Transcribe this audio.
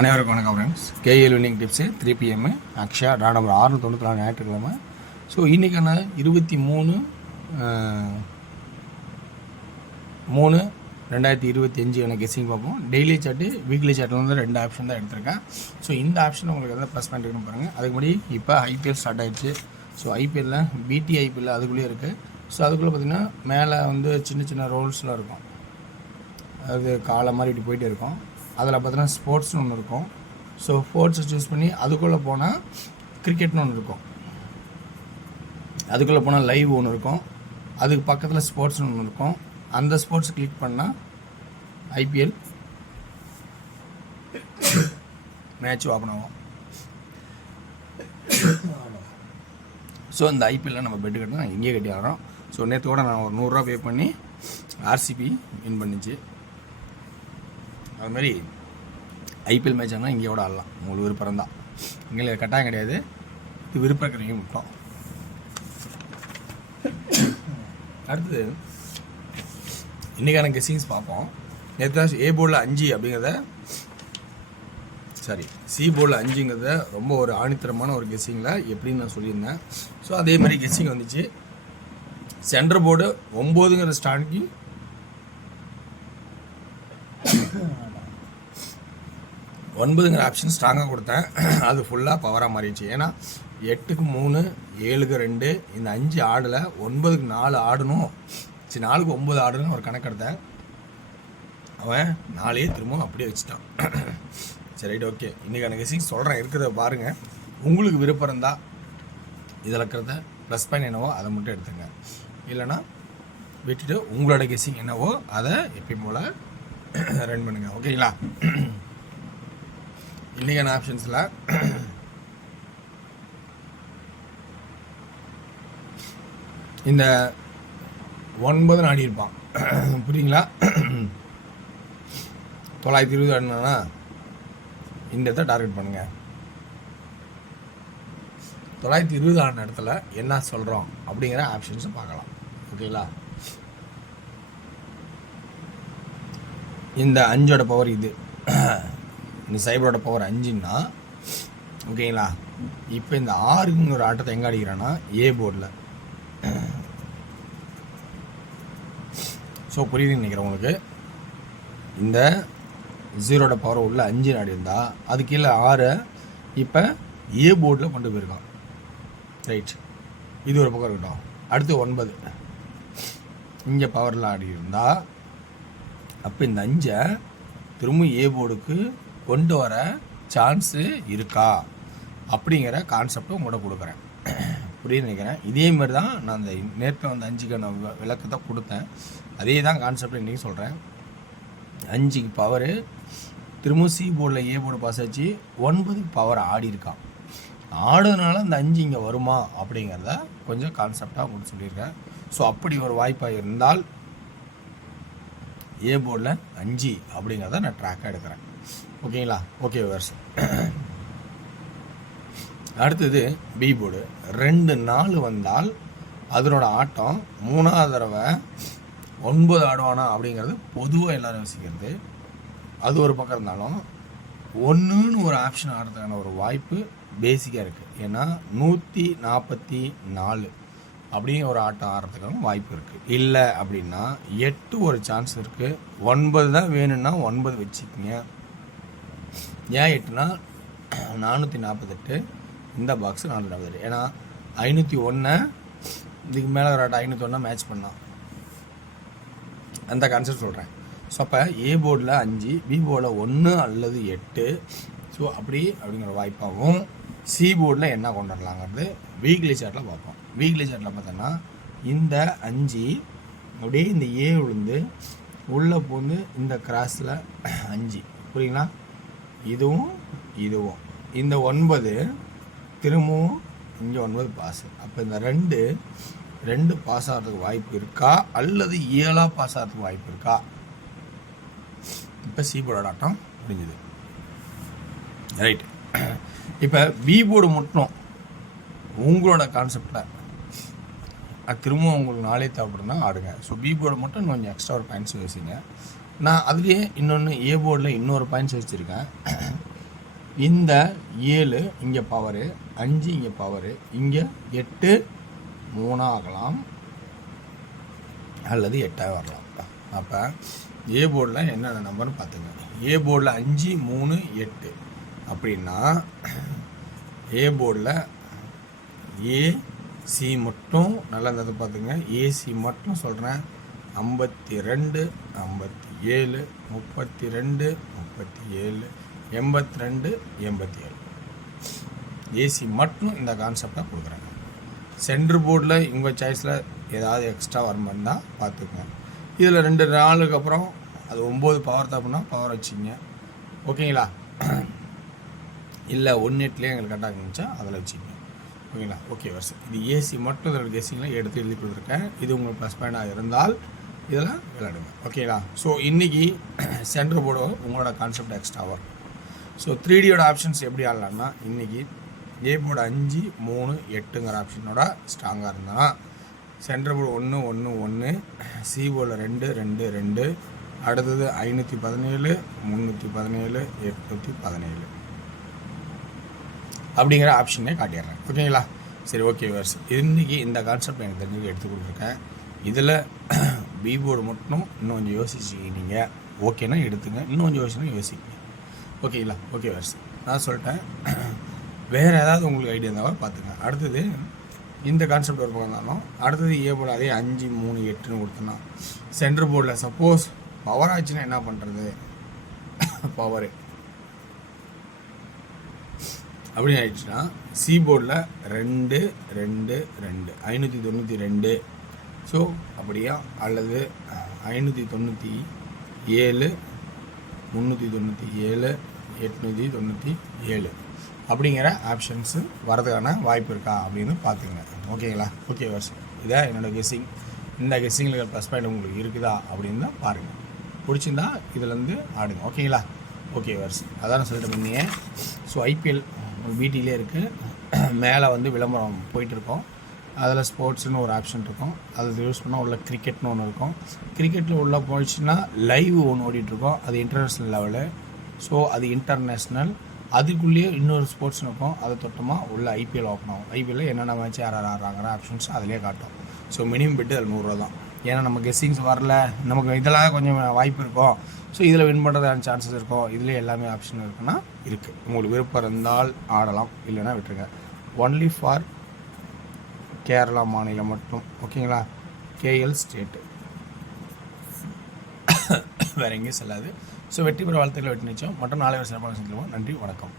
அனைவருக்கும் வணக்கம் friends. KL winning tips 3 PM Akshaya draw number 694 ஞாயிற்றுக்கிழமை. ஸோ இன்றைக்கான 23/3/2025 கெஸ்ஸிங் பார்ப்போம். டெய்லி சார்ட்டு வீக்லி சார்ட்டில் வந்து 2 ஆப்ஷன் தான் எடுத்திருக்கேன். ஸோ இந்த ஆப்ஷன் உங்களுக்கு எதாவது ப்ளஸ் பண்ணிட்டுன்னு பாருங்கள். அதுக்கு முன்னாடி இப்போ ஐபிஎல் ஸ்டார்ட் ஆகிடுச்சு. ஸோ ஐபிஎல்லில் பிடி ஐபிஎல் அதுக்குள்ளேயே இருக்குது. ஸோ அதுக்குள்ளே பார்த்திங்கன்னா மேலே வந்து சின்ன சின்ன ரோல்ஸ்லாம் இருக்கும். அது காலை மாதிரி இப்படி போயிட்டே இருக்கும். அதில் பார்த்தீங்கன்னா ஸ்போர்ட்ஸ்னு ஒன்று இருக்கும். ஸோ ஸ்போர்ட்ஸை சூஸ் பண்ணி அதுக்குள்ளே போனால் கிரிக்கெட்னு ஒன்று இருக்கும். அதுக்குள்ளே போனால் லைவ் ஒன்று இருக்கும். அதுக்கு பக்கத்தில் ஸ்போர்ட்ஸ்னு ஒன்று இருக்கும். அந்த ஸ்போர்ட்ஸ் கிளிக் பண்ணால் ஐபிஎல் மேட்ச் ஓப்பன் ஆகும். ஸோ இந்த ஐபிஎல்லில் நம்ம பெட்டு கட்டினா இங்கேயே கட்டி ஆகிறோம். ஸோ நேற்று கூட நான் ஒரு 100 ரூபா பே பண்ணி ஆர்சிபி வின் பண்ணிச்சு. அதுமாதிரி ஐபிஎல் மேட்ச் ஆனால் இங்கேயோட ஆடலாம். உங்களுக்கு விருப்பம் தான். இங்கே கட்டாயம் கிடையாது. இது விருப்பம் இருக்கிறவங்க மட்டும். அடுத்தது இன்றைக்கான கெஸ்ஸிங்ஸ் பார்ப்போம். நேற்று ஏ போர்டில் 5 அப்படிங்கிறத சி போர்டில் 5ங்கிறத ரொம்ப ஒரு ஆணித்தரமான ஒரு கெஸ்ஸிங்கில் எப்படின்னு நான் சொல்லியிருந்தேன். ஸோ அதே மாதிரி கெஸ்ஸிங் வந்துச்சு. சென்டர் போர்டு 9ங்கிற ஸ்டாண்டிங் 9ங்கிற ஆப்ஷன் ஸ்ட்ராங்காக கொடுத்தேன். அது ஃபுல்லாக பவராக மாறிடுச்சு. ஏன்னா 8க்கு 3 7க்கு 2 இந்த 5 ஆடலை. 9க்கு 4 ஆடணும். 4க்கு 9 ஆடணும்னு ஒரு கணக்கு எடுத்தேன். அவன் 4 திரும்பவும் அப்படியே வச்சுட்டான். சரி, ரைட், ஓகே. இன்றைக்கான கெஸ்ஸிங் சொல்கிறேன், இருக்கிறத பாருங்கள். உங்களுக்கு விருப்பம் இருந்தால் இதில் இருக்கிறத ப்ளஸ் பாயிண்ட் என்னவோ அதை மட்டும் எடுத்துங்க. இல்லைனா விட்டுட்டு உங்களோட கெஸ்ஸிங் என்னவோ அதை எப்பயும் போல் ரன் பண்ணுங்கள். ஓகேங்களா? இன்றைக்கான ஆப்ஷன்ஸில் இந்த 9 ஆடி இருப்பான். புரியுங்களா? 920 ஆடினா இந்த இடத்த டார்கெட் பண்ணுங்கள். 920 ஆடின இடத்துல என்ன சொல்கிறோம் அப்படிங்கிற ஆப்ஷன்ஸை பார்க்கலாம். ஓகேங்களா? இந்த 5ஓட பவர் இது, இந்த சைபரோட பவர் 5ன்னா ஓகேங்களா? இப்போ இந்த 6க்குன்னு ஒரு ஆட்டத்தை எங்கே அடிக்கிறான்னா ஏ போர்டில். ஸோ புரியுதுன்னு நினைக்கிறேன் உங்களுக்கு. இந்த 0ஓட பவர் உள்ள 5 ஆடி இருந்தால் அது கீழே 6 இப்போ ஏ போர்டில் கொண்டு போயிருக்கான். ரைட், இது ஒரு பக்கம் இருக்கட்டும். அடுத்து 9 இங்கே பவரில் ஆடி இருந்தால் அப்போ இந்த 5 திரும்ப ஏ போர்டுக்கு கொண்டு வர சான்ஸு இருக்கா அப்படிங்கிற கான்செப்டை உங்களோட கொடுக்குறேன். புரியுது நினைக்கிறேன். இதே மாதிரி தான் நான் அந்த நேற்று வந்து 5க்கான விளக்கத்தை கொடுத்தேன். அதே தான் கான்செப்ட் இன்றைக்கி சொல்கிறேன். 5க்கு பவரு திரும்ப சி போர்டில் ஏ போர்டு பாஸ் ஆச்சு. 9க்கு பவர் ஆடி இருக்கான். ஆடுறதுனால அந்த 5 இங்கே வருமா அப்படிங்கிறத கொஞ்சம் கான்செப்டாக உங்களுக்கு சொல்லியிருக்கேன். ஸோ அப்படி ஒரு வாய்ப்பாக இருந்தால் ஏ போர்டில் 5 அப்படிங்கிறத நான் ட்ராக்காக எடுக்கிறேன். ஓகேங்களா? ஓகே வேர்ஸ். அடுத்தது பி போர்டு 2 4 வந்தால் அதனோட ஆட்டம் 3ஆவது தடவை 9 ஆடுவானா அப்படிங்கிறது பொதுவாக எல்லோரும் யோசிக்கிறது. அது ஒரு பக்கம் இருந்தாலும் 1ன்னு ஒரு ஆப்ஷன் ஆடுறதுக்கான ஒரு வாய்ப்பு பேசிக்காக இருக்குது. ஏன்னா 144 அப்படிங்கிற ஒரு ஆட்டம் ஆடுறதுக்கான வாய்ப்பு இருக்குது. இல்லை அப்படின்னா 8 ஒரு சான்ஸ் இருக்குது. 9 தான் வேணும்னா 9 வச்சுக்கிங்க. ஏன் 8னா 448 இந்த பாக்ஸு 448. ஏன்னா 501 இதுக்கு மேலே ஒரு ஆட்டம் 501 மேட்ச் பண்ணலாம். அந்த கான்செப்ட் சொல்கிறேன். ஸோ அப்போ ஏ போர்டில் 5, பி போர்டில் 1 அல்லது 8. ஸோ அப்படிங்கிற வாய்ப்பாகவும் சி போர்டில் என்ன கொண்டு வரலாங்கிறது வீக்லி சார்ட்டில் பார்ப்போம். வீக்லி சார்ட்டில் பார்த்தோன்னா இந்த 5 அப்படியே இந்த ஏ விழுந்து உள்ளே போந்து இந்த கிராஸில் 5. புரியுங்களா? இதுவும் இந்த 9 திரும்பவும் இங்கே 9 பாஸ். அப்போ இந்த 2 பாஸ் ஆகிறதுக்கு வாய்ப்பு இருக்கா அல்லது 7ஆக பாஸ் ஆகிறதுக்கு வாய்ப்பு இருக்கா? இப்போ சி போர்டோட ஆட்டம் முடிஞ்சுது. ரைட். இப்போ பி போர்டு மட்டும் உங்களோட கான்செப்டில் திரும்பவும் உங்களுக்கு நாளே தேவைப்படுனா ஆடுங்க. ஸோ பி போர்டு மட்டும் கொஞ்சம் எக்ஸ்ட்ரா ஒரு பாயிண்ட்ஸ் வச்சுங்க. நான் அதுலேயே இன்னொன்று ஏ போர்டில் இன்னொரு பாயிண்ட்ஸ் வச்சுருக்கேன். இந்த 7 இங்கே பவரு, 5 இங்கே பவரு, இங்கே 8 3 ஆகலாம் அல்லது 8 வரலாம். அப்போ ஏ போர்டில் என்னென்ன நம்பர்னு பார்த்துங்க. ஏ போர்டில் 5 3 8 அப்படின்னா ஏ போர்டில் ஏசி மட்டும் நல்லா இருந்தது பார்த்துங்க. ஏசி மட்டும் சொல்கிறேன். 52 57 32 37 82 87 ஏசி மட்டும் இந்த கான்செப்டாக கொடுக்குறாங்க. சென்டர் போர்டில் உங்கள் சாய்ஸில் ஏதாவது எக்ஸ்ட்ரா வரமாதிரி தான் பார்த்துக்குங்க. இதில் 2 நாளுக்கு அப்புறம் அது 9 பவர் தப்புனா பவர் வச்சுங்க. ஓகேங்களா? இல்லை 1/8 எங்களுக்கு கரெக்டாக இருந்துச்சா அதில் வச்சுக்கோங்க. ஓகேங்களா? Okay verse. இது ஏசி மட்டும் இதோட கெஸ்ஸிங்கில் எடுத்து எழுதி கொடுத்துருக்கேன். இது உங்களுக்கு ப்ளஸ் பாயிண்டாக இருந்தால் இதெல்லாம் விளையாடுங்க. ஓகேங்களா? ஸோ இன்றைக்கி சென்டர் போர்டு உங்களோட கான்செப்ட் எக்ஸ்ட்ரா வரும். ஸோ 3Dயோட ஆப்ஷன்ஸ் எப்படி ஆடலாம்னா, இன்றைக்கி ஏ போர்டு 5 3 8ங்கிற ஆப்ஷனோட ஸ்ட்ராங்காக இருந்தால் சென்டர் போர்டு 1 1 1, சி போர்டில் 2 2 2, அடுத்தது 517 317 817 அப்படிங்கிற ஆப்ஷனே காட்டிடுறேன். ஓகேங்களா? சரி, ஓகே வர்ஸ். இன்றைக்கி இந்த கான்செப்ட் எனக்கு தெரிஞ்சு எடுத்து கொடுத்துருக்கேன். இதில் பி போர்டு மட்டும் இன்னும் கொஞ்சம் யோசிச்சுக்கிட்டீங்க. ஓகேனா எடுத்துங்க, இன்னும் கொஞ்சம் யோசிக்கணும். ஓகேங்களா? ஓகே வர்ஸ். நான் சொல்லிட்டேன். வேறு ஏதாவது உங்களுக்கு ஐடியா இருந்தாலும் பார்த்துங்க. அடுத்தது இந்த கான்செப்ட் ஒரு பக்கம் இருந்தாலும் அடுத்தது ஏ போர்டு அதே 5 3 8ன்னு கொடுத்தோன்னா சென்டர் போர்டில் சப்போஸ் பவர் ஆச்சுன்னா என்ன பண்ணுறது? பவரு அப்படின்னு ஆயிடுச்சுன்னா சி போர்டில் 2 2 2 592. ஸோ அப்படியா, அல்லது 597 397 897 அப்படிங்கிற ஆப்ஷன்ஸு வரதுக்கான வாய்ப்பு இருக்கா அப்படின்னு பார்த்துங்க. ஓகேங்களா? ஓகே வர்ஸ். இதான் என்னோடய கெஸ்ஸிங். இந்த கெஸ்ஸிங்கில் ப்ளஸ் பாயிண்ட் உங்களுக்கு இருக்குதா அப்படின்னு தான் பாருங்கள். பிடிச்சிருந்தா இதிலேருந்து ஆடுங்க. ஓகேங்களா? ஓகே வர்ஸ். அதான் சொல்லிட்டு முன்னே. ஸோ ஐபிஎல் பிடியிலே இருக்குது. மேலே வந்து விளம்பரம் போயிட்டுருக்கோம். அதில் ஸ்போர்ட்ஸ்னு ஒரு ஆப்ஷன் இருக்கும். அதை யூஸ் பண்ணால் உள்ள கிரிக்கெட்னு ஒன்று இருக்கும். கிரிக்கெட்டில் உள்ளே போயிடுச்சுன்னா லைவ் ஒன்று ஓடிட்டுருக்கோம். அது இன்டர்நேஷ்னல் லெவலு. ஸோ அது இன்டர்நேஷ்னல். அதுக்குள்ளேயே இன்னொரு ஸ்போர்ட்ஸ்னு இருக்கும். அதை தொட்டமாக உள்ள ஐபிஎல் ஓப்பன் ஆகும். ஐபிஎல்லில் என்னென்ன மேட்ச் யார் ஆடுறாங்கிற ஆப்ஷன்ஸ் அதிலே காட்டும். ஸோ மினிமம் பிட்டு அதில் 100 ரூபா தான். ஏன்னா நம்ம கெஸ்ஸிங்ஸ் வரல, நமக்கு இதெல்லாம் கொஞ்சம் வாய்ப்பு இருக்கும். ஸோ இதில் வின் பண்ணுறதான சான்சஸ் இருக்கும். இதில் எல்லாமே ஆப்ஷன் இருக்குன்னா இருக்குது. உங்களுக்கு விருப்பம் இருந்தால் ஆடலாம், இல்லைன்னா விட்டுருங்க. ஒன்லி ஃபார் கேரளா மாநிலம் மட்டும். ஓகேங்களா? கேஎல் ஸ்டேட்டு, வேறு எங்கேயும் செல்லாது. ஸோ வெற்றி பெற வாழ்த்துக்களை வெற்றி நிச்சயம் மற்றும் நாளை சிறப்பாக செஞ்சுருவோம். நன்றி, வணக்கம்.